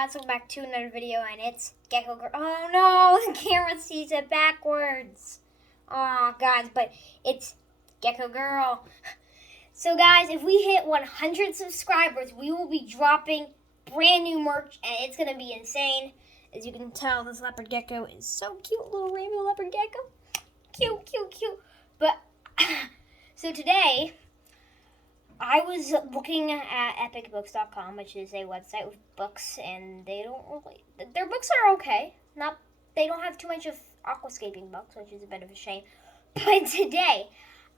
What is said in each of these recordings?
guys, welcome back to another video, and it's Gecko Girl. Oh no, the camera sees it backwards. Oh guys, but it's Gecko Girl. So guys, if we hit 100 subscribers, we will be dropping brand new merch, and it's gonna be insane. As you can tell, this leopard gecko is so cute, little rainbow leopard gecko. Cute, cute, cute. But so today, I was looking at epicbooks.com, which is a website with books, and they don't really, their books are okay. They don't have too much of aquascaping books, which is a bit of a shame. But today,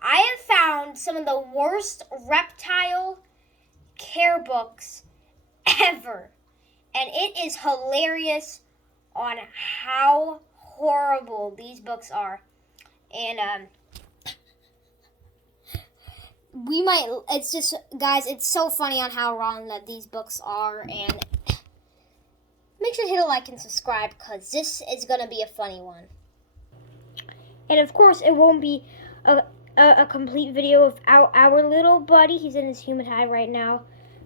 I have found some of the worst reptile care books ever. And it is hilarious on how horrible these books are. And, it's just, guys, it's so funny on how wrong that these books are, and make sure to hit a like and subscribe, because this is going to be a funny one. And of course, it won't be a complete video of our little buddy. He's in his human hive right now,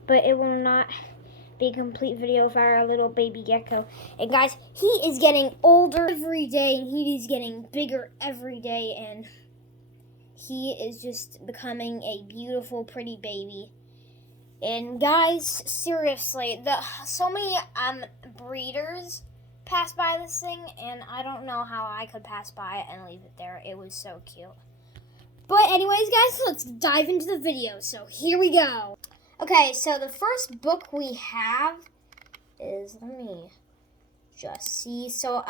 but it will not be a complete video of our little baby gecko. And guys, he is getting older every day, and he is getting bigger every day, and he is just becoming a beautiful, pretty baby. And guys, seriously, so many breeders pass by this thing, and I don't know how I could pass by it and leave it there. It was so cute. But anyways, guys, let's dive into the video. So here we go. Okay, so the first book we have is, let me just see. So,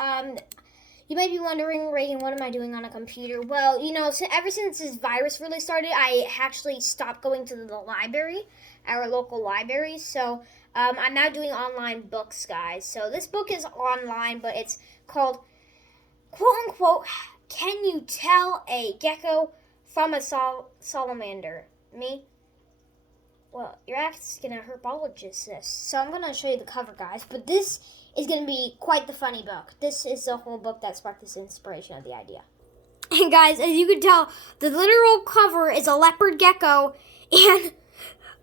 you might be wondering, Reagan, what am I doing on a computer? Well, so ever since this virus really started, I actually stopped going to the library, our local library. So I'm now doing online books, guys. So this book is online, but it's called, quote unquote, Can You Tell a Gecko from a Salamander? Me? Well, you're asking a herbologist this. So I'm going to show you the cover, guys. But this is going to be quite the funny book. This is the whole book that sparked this inspiration of the idea. And guys, as you can tell, the literal cover is a leopard gecko and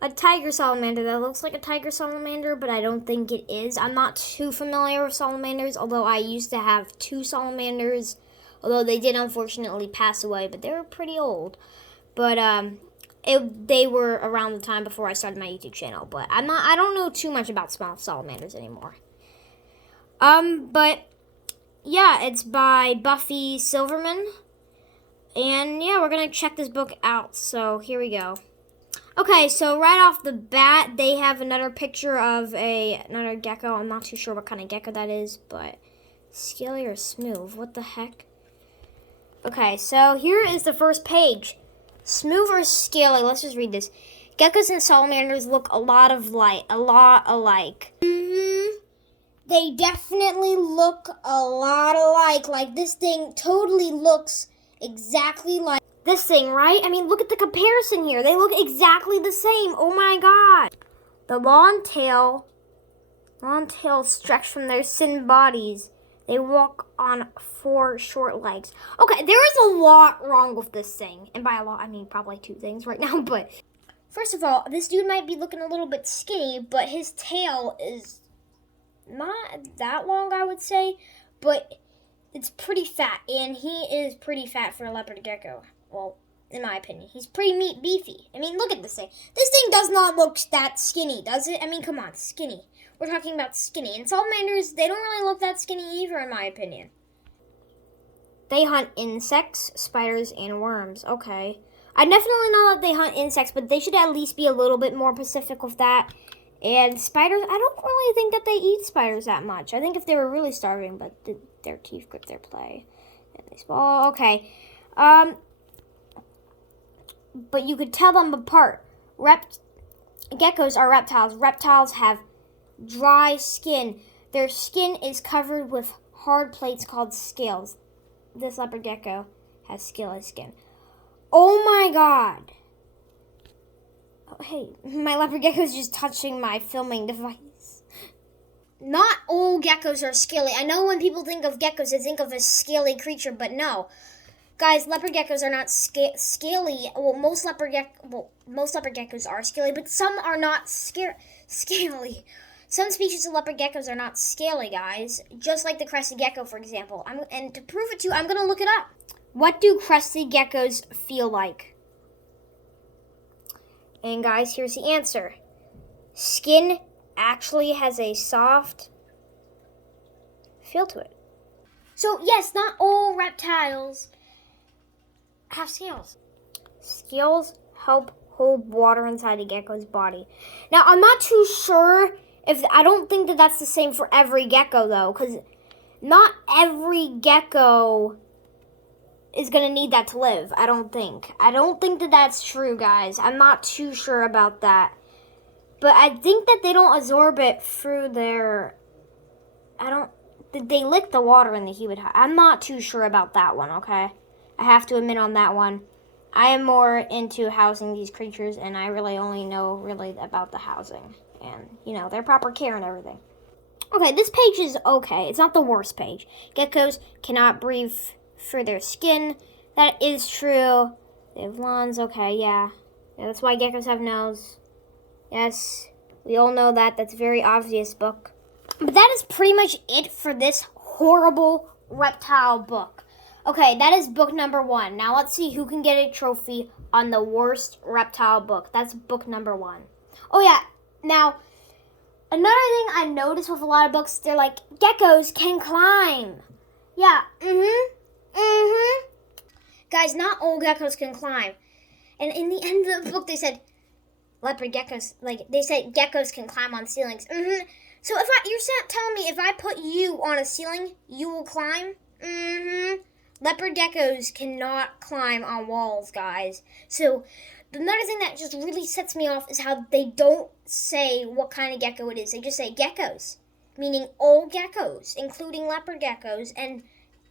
a tiger salamander that looks like a tiger salamander, but I don't think it is. I'm not too familiar with salamanders, although I used to have 2 salamanders, although they did unfortunately pass away, but they were pretty old. But they were around the time before I started my YouTube channel, but I don't know too much about small salamanders anymore. But yeah, it's by Buffy Silverman. And yeah, we're gonna check this book out. So here we go. Okay, so right off the bat, they have another picture of another gecko. I'm not too sure what kind of gecko that is, but scaly or smooth? What the heck? Okay, so here is the first page. Smooth or scaly? Let's just read this. Geckos and salamanders look a lot alike. They definitely look a lot alike. Like, this thing totally looks exactly like this thing, right? I mean, look at the comparison here. They look exactly the same. Oh my god. The long tail stretched from their thin bodies. They walk on 4 short legs. Okay, there is a lot wrong with this thing. And by a lot, I mean probably 2 things right now. But first of all, this dude might be looking a little bit skinny, but his tail is not that long, I would say. But it's pretty fat, and he is pretty fat for a leopard gecko. Well, in my opinion, he's pretty beefy. I mean, look at this thing. This thing does not look that skinny, does it? I mean, come on, skinny. We're talking about skinny. And salamanders, they don't really look that skinny either, in my opinion. They hunt insects, spiders, and worms. Okay. I definitely know that they hunt insects, but they should at least be a little bit more specific with that. And spiders, I don't really think that they eat spiders that much. I think if they were really starving, but their teeth grip their prey. And they swallow. Okay. But you could tell them apart. Geckos are reptiles. Reptiles have dry skin. Their skin is covered with hard plates called scales. This leopard gecko has scaly skin. Oh my god. Oh, hey, my leopard gecko is just touching my filming device. Not all geckos are scaly. I know when people think of geckos, they think of a scaly creature, but no. Guys, leopard geckos are not scaly. Well, most leopard geckos are scaly, but some are not scaly. Some species of leopard geckos are not scaly, guys, just like the crested gecko, for example. And to prove it to you, I'm going to look it up. What do crested geckos feel like? And guys, here's the answer. Skin actually has a soft feel to it. So yes, not all reptiles have scales. Scales help hold water inside a gecko's body. Now, I'm not too sure I don't think that that's the same for every gecko, though, because not every gecko is going to need that to live, I don't think. I don't think that that's true, guys. I'm not too sure about that. But I think that they don't absorb it through their... They lick the water in the humid... I'm not too sure about that one, okay? I have to admit on that one. I am more into housing these creatures, and I really only know really about the housing. And, their proper care and everything. Okay, this page is okay. It's not the worst page. Geckos cannot breathe through their skin. That is true. They have lungs. Okay, yeah. That's why geckos have nose. Yes, we all know that. That's a very obvious book. But that is pretty much it for this horrible reptile book. Okay, that is book number 1. Now let's see who can get a trophy on the worst reptile book. That's book number 1. Oh yeah, now, another thing I noticed with a lot of books, they're like, geckos can climb. Yeah, Guys, not all geckos can climb. And in the end of the book, they said, leopard geckos, they said geckos can climb on ceilings. So you're telling me if I put you on a ceiling, you will climb? Leopard geckos cannot climb on walls, guys. So another thing that just really sets me off is how they don't say what kind of gecko it is. They just say geckos, meaning all geckos, including leopard geckos, and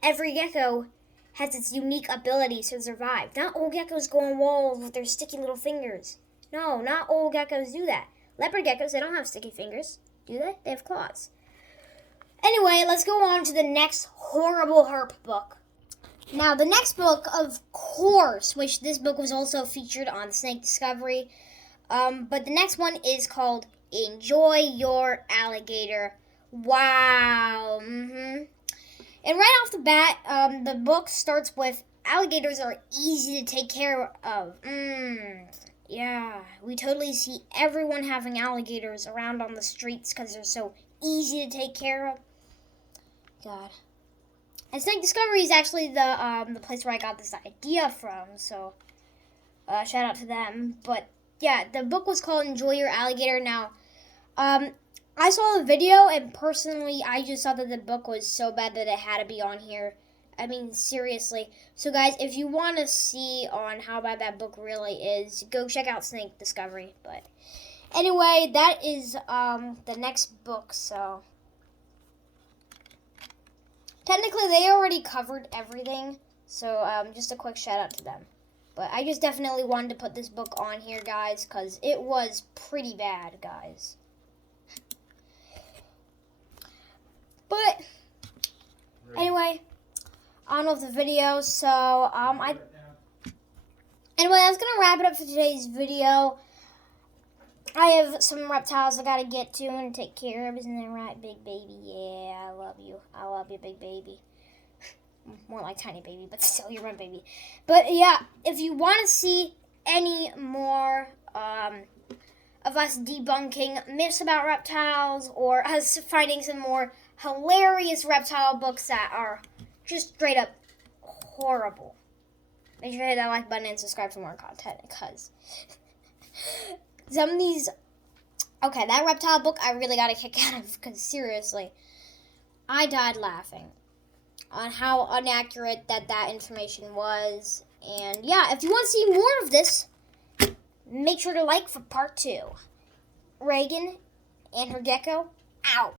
every gecko has its unique abilities to survive. Not all geckos go on walls with their sticky little fingers. No, not all geckos do that. Leopard geckos, they don't have sticky fingers, do they? They have claws. Anyway, let's go on to the next horrible herp book. Now, the next book, of course, which this book was also featured on Snake Discovery, but the next one is called Enjoy Your Alligator. Wow. And right off the bat, the book starts with alligators are easy to take care of. Yeah, we totally see everyone having alligators around on the streets because they're so easy to take care of. God. And Snake Discovery is actually the place where I got this idea from, so shout out to them. But yeah, the book was called Enjoy Your Alligator. Now, I saw the video, and personally, I just thought that the book was so bad that it had to be on here. I mean, seriously. So guys, if you want to see on how bad that book really is, go check out Snake Discovery. But anyway, that is the next book, so... Technically, they already covered everything, so just a quick shout out to them. But I just definitely wanted to put this book on here, guys, because it was pretty bad, guys. But anyway, on with the video. So anyway, that's gonna wrap it up for today's video. I have some reptiles I gotta get to and take care of. Isn't that right, big baby? Yeah, I love you. I love you, big baby. More like tiny baby, but still, you're my baby. But yeah, if you want to see any more of us debunking myths about reptiles, or us finding some more hilarious reptile books that are just straight up horrible, make sure to hit that like button and subscribe for more content, because some of these... Okay, that reptile book I really got a kick out of, because seriously, I died laughing on how inaccurate that information was. And yeah, if you want to see more of this, make sure to like for part 2. Reagan and her gecko, out.